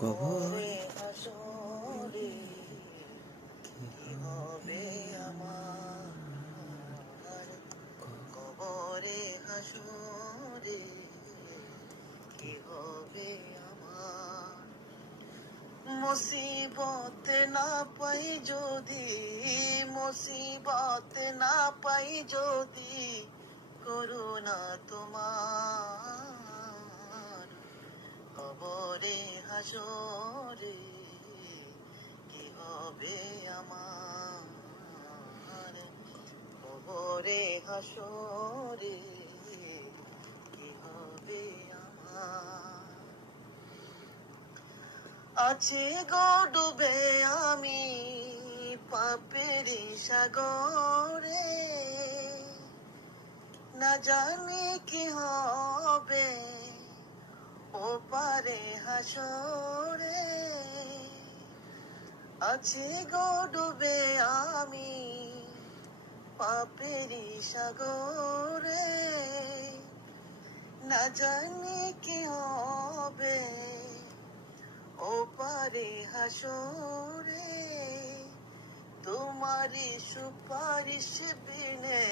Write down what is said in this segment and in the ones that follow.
কবরে হাসরে কি হবে আমার, কবরে হাসরে কি হবে আমার। মুসিবত না পাই যদি, মুসিবত না পাই যদি, করুণা তোমার, কবরে হাসরে কি হবে আমার, কবরে হাসরে কি হবে আমার। আছি গো ডুবে আমি পাপের সাগরে, না জানি কি হবে ও পারে হাসরে। আছি গো ডুবে আমি পাপের সাগরে, না জানি কি হবে ও পারে হাসরে। তোমারি সুপারিশ বিনে,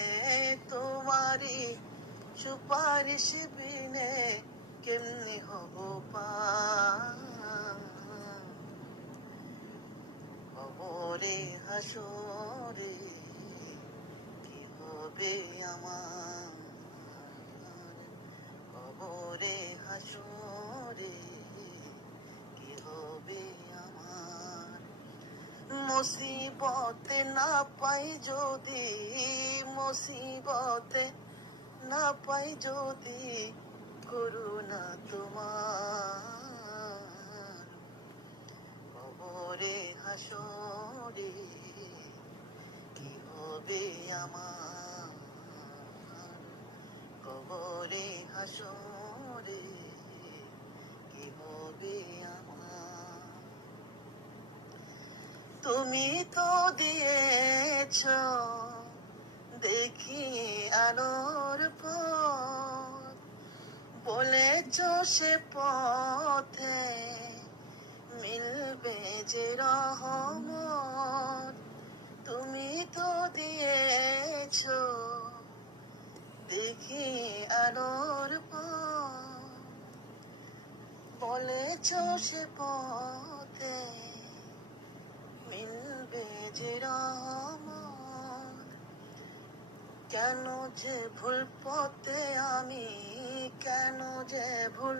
তোমারি সুপারিশ বিনে কেমনে হব পার, কবরে হাসরে কি হবে আমার, কবরে হাসরে কি হবে আমার। মুসিবত না পাই যদি, মুসিবত না পাই যদি, করুণা তোমার, কবরে হাসরে কি হবে আমার, কবরে হাসরে কি হবে আমার। তুমি তো দিয়েছ দেখি আলোর পথ, বলেছ সে পথে মিলবে যে রহমত। তুমি তো দিয়েছ দেখি আলোর পথ, বলেছ সে পথে মিলবে যে রহমত। কেন যে ভুল পথে আমি, কেন যে ভুল